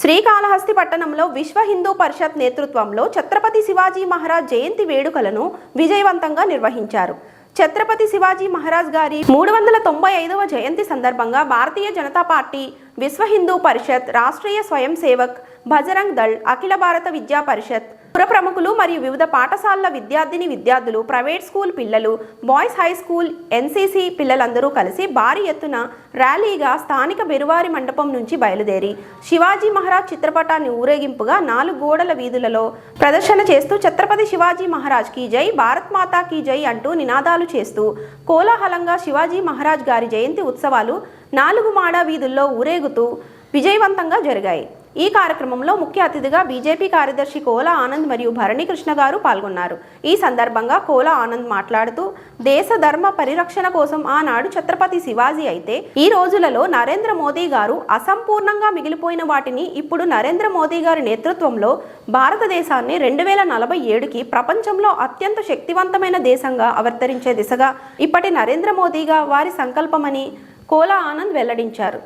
శ్రీకాళహస్తి పట్టణంలో విశ్వ హిందూ పరిషత్ నేతృత్వంలో ఛత్రపతి శివాజీ మహారాజ్ జయంతి వేడుకలను విజయవంతంగా నిర్వహించారు. ఛత్రపతి శివాజీ మహారాజ్ గారి 395వ జయంతి సందర్భంగా భారతీయ జనతా పార్టీ, విశ్వ హిందూ పరిషత్, రాష్ట్రీయ స్వయం సేవక్, బజరంగ్ దళ్, అఖిల భారత విద్యా పరిషత్, పుర ప్రముఖులు మరియు వివిధ పాఠశాలల విద్యార్థులు, ప్రైవేట్ స్కూల్ పిల్లలు, బాయ్స్ హై స్కూల్, ఎన్సీసీ పిల్లలందరూ కలిసి భారీ ఎత్తున ర్యాలీగా స్థానిక బెరువారి మండపం నుంచి బయలుదేరి శివాజీ మహారాజ్ చిత్రపటాన్ని ఊరేగింపుగా 4 గోడల వీధులలో ప్రదర్శన చేస్తూ ఛత్రపతి శివాజీ మహారాజ్ కీ జై, భారత్ మాతా కీ జై అంటూ నినాదాలు చేస్తూ కోలాహలంగా శివాజీ మహారాజ్ గారి జయంతి ఉత్సవాలు 4 మాడ వీధుల్లో ఊరేగుతూ విజయవంతంగా జరిగాయి. ఈ కార్యక్రమంలో ముఖ్య అతిథిగా బీజేపీ కార్యదర్శి కోలా ఆనంద్ మరియు భరణి కృష్ణ గారు పాల్గొన్నారు. ఈ సందర్భంగా కోలా ఆనంద్ మాట్లాడుతూ దేశ ధర్మ పరిరక్షణ కోసం ఆనాడు ఛత్రపతి శివాజీ అయితే ఈ రోజులలో నరేంద్ర మోదీ గారు అసంపూర్ణంగా మిగిలిపోయిన వాటిని ఇప్పుడు నరేంద్ర మోదీ గారి నేతృత్వంలో భారతదేశాన్ని 2047కి ప్రపంచంలో అత్యంత శక్తివంతమైన దేశంగా అవతరించే దిశగా ఇప్పటి నరేంద్ర మోదీగా వారి సంకల్పమని కోలా ఆనంద్ వెల్లడించారు.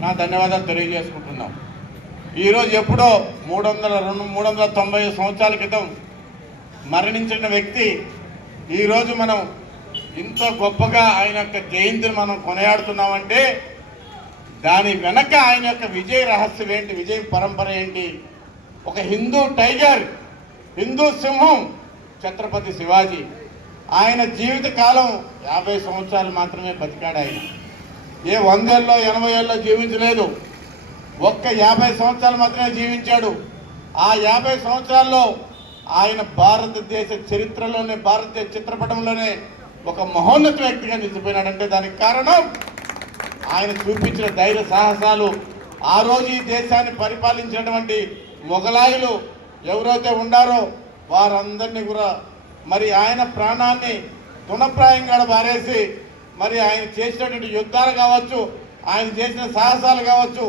నా ధన్యవాదాలు తెలియజేసుకుంటున్నాం. ఈరోజు ఎప్పుడో 390 సంవత్సరాల క్రితం మరణించిన వ్యక్తి ఈరోజు మనం ఇంత గొప్పగా ఆయన యొక్క జయంతిని మనం కొనియాడుతున్నామంటే దాని వెనక ఆయన యొక్క విజయ రహస్యం ఏంటి, విజయ పరంపర ఏంటి? ఒక హిందూ టైగర్, హిందూ సింహం ఛత్రపతి శివాజీ. ఆయన జీవిత కాలం 50 సంవత్సరాలు మాత్రమే బతికాడు. ఆయన ఏ 100 ఏళ్ళలో 80 ఏళ్ళలో జీవించలేదు. ఒక్క 50 సంవత్సరాలు మాత్రమే జీవించాడు. ఆ 50 సంవత్సరాల్లో ఆయన భారతదేశ చరిత్రలోనే, భారతదేశ చిత్రపటంలోనే ఒక మహోన్నత వ్యక్తిగా నిలిచిపోయినాడంటే దానికి కారణం ఆయన చూపించిన ధైర్య సాహసాలు. ఆ రోజు ఈ దేశాన్ని పరిపాలించినటువంటి మొఘలాయులు ఎవరైతే ఉండారో వారందరినీ కూడా మరి ఆయన ప్రాణాన్ని తునప్రాయంగా వారేసి మరి ఆయన చేసినటువంటి యుద్ధాలు కావచ్చు, ఆయన చేసిన సాహసాలు కావచ్చు.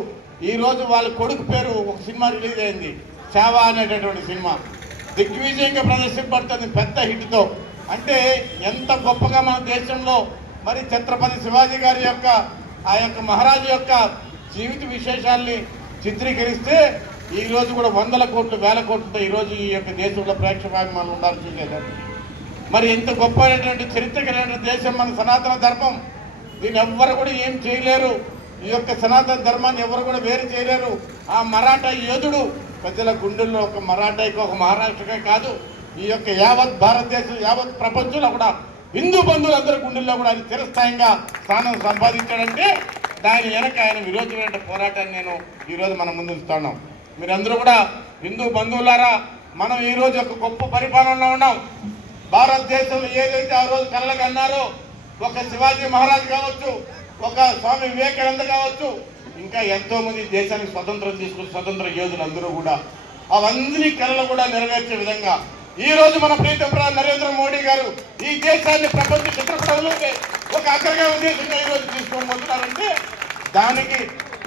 ఈరోజు వాళ్ళ కొడుకు పేరు ఒక సినిమా రిలీజ్ అయింది, చావా అనేటటువంటి సినిమా దిగ్విజయంగా ప్రదర్శింపబడుతుంది పెద్ద హిట్తో. అంటే ఎంత గొప్పగా మన దేశంలో మరి ఛత్రపతి శివాజీ గారి యొక్క ఆ యొక్క మహారాజు యొక్క జీవిత విశేషాల్ని చిత్రీకరిస్తే ఈరోజు కూడా 100 కోట్లు 1000 కోట్లతో ఈరోజు ఈ యొక్క దేశంలో ప్రేక్షకాభిమానులు ఉండాలని చూసేదాన్ని. మరి ఎంత గొప్పైనటువంటి చరిత్ర కలిగిన దేశం మన సనాతన ధర్మం. దీన్ని ఎవ్వరు కూడా ఏం చేయలేరు. ఈ యొక్క సనాతన ధర్మాన్ని ఎవరు కూడా వేరు చేయలేరు. ఆ మరాఠా యోధుడు ప్రజల గుండెల్లో ఒక మరాఠాకి, ఒక మహారాష్ట్రకే కాదు, ఈ యొక్క యావత్ భారతదేశం, యావత్ ప్రపంచంలో కూడా హిందూ బంధువులందరి గుండెల్లో కూడా ఆయన చిరస్థాయిగా స్థానం సంపాదించాడంటే దాని వెనక ఆయన విరోధమైన పోరాటాన్ని నేను ఈరోజు మనం ముందు ఉంచుతున్నాం. మీరందరూ కూడా హిందూ బంధువులారా, మనం ఈరోజు ఒక గొప్ప పరిపాలనలో ఉన్నాం. భారతదేశంలో ఏదైతే ఆ రోజు కళ్ళకి అన్నారో, ఒక శివాజీ మహారాజ్ కావచ్చు, ఒక స్వామి వివేకానంద కావచ్చు, ఇంకా ఎంతో మంది దేశానికి స్వతంత్రం తీసుకుని స్వతంత్ర యోధులందరూ కూడా అవన్నీ కళలు కూడా నెరవేర్చే విధంగా ఈ రోజు మన ప్రీతం ప్రధాని నరేంద్ర మోడీ గారు ఈ దేశాన్ని ప్రపంచ చిత్రపటంలోనే ఒక అగ్రగామి దేశంగా ఈరోజు తీసుకోబోతున్నారంటే దానికి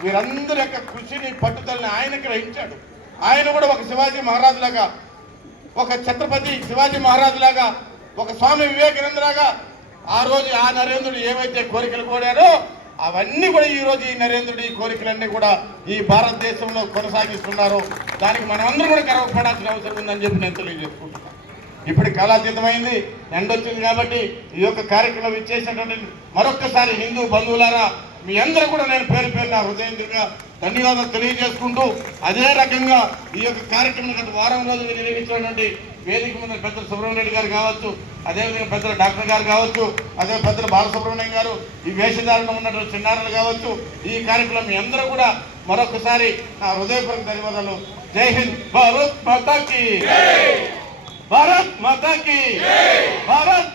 వీరందరి యొక్క కృషిని, పట్టుదలని ఆయన గ్రహించాడు. ఆయన కూడా ఒక శివాజీ మహారాజ్ లాగా, ఒక ఛత్రపతి శివాజీ మహారాజ్ లాగా, ఒక స్వామి వివేకానంద లాగా ఆ రోజు ఆ నరేంద్రుడు ఏవైతే కోరికలు కోరారో అవన్నీ కూడా ఈ రోజు ఈ నరేంద్రుడి కోరికలన్నీ కూడా ఈ భారతదేశంలో కొనసాగిస్తున్నారు. దానికి మనం అందరూ కూడా గర్వపడాల్సిన అవసరం ఉందని చెప్పి నేను తెలియజేసుకుంటున్నాను. ఇప్పుడు కాలాతీతమైంది, ఎండొచ్చింది కాబట్టి ఈ యొక్క కార్యక్రమం ఇచ్చేసినటువంటి మరొక్కసారి హిందూ బంధువులారా మీ అందరూ కూడా నేను పేరున హృదయంగా ధన్యవాదాలు తెలియజేసుకుంటూ, అదే రకంగా ఈ యొక్క కార్యక్రమం గత వారం రోజులు నిర్వహించినటువంటి వేదిక మీద పెద్దలు సుబ్రహ్మణ్య రెడ్డి గారు కావచ్చు, అదేవిధంగా పెద్దల డాక్టర్ గారు కావచ్చు, అదే పెద్దల బాలసుబ్రహ్మణ్యం గారు, ఈ వేషధారణ ఉన్నటువంటి చిన్నారులు కావచ్చు, ఈ కార్యక్రమం మీ అందరూ కూడా మరొకసారి నా హృదయపూర్వక ధన్యవాదాలు. జై హింద్, భారత్ మాతాకి, భారత్ మాతాకి, భారత్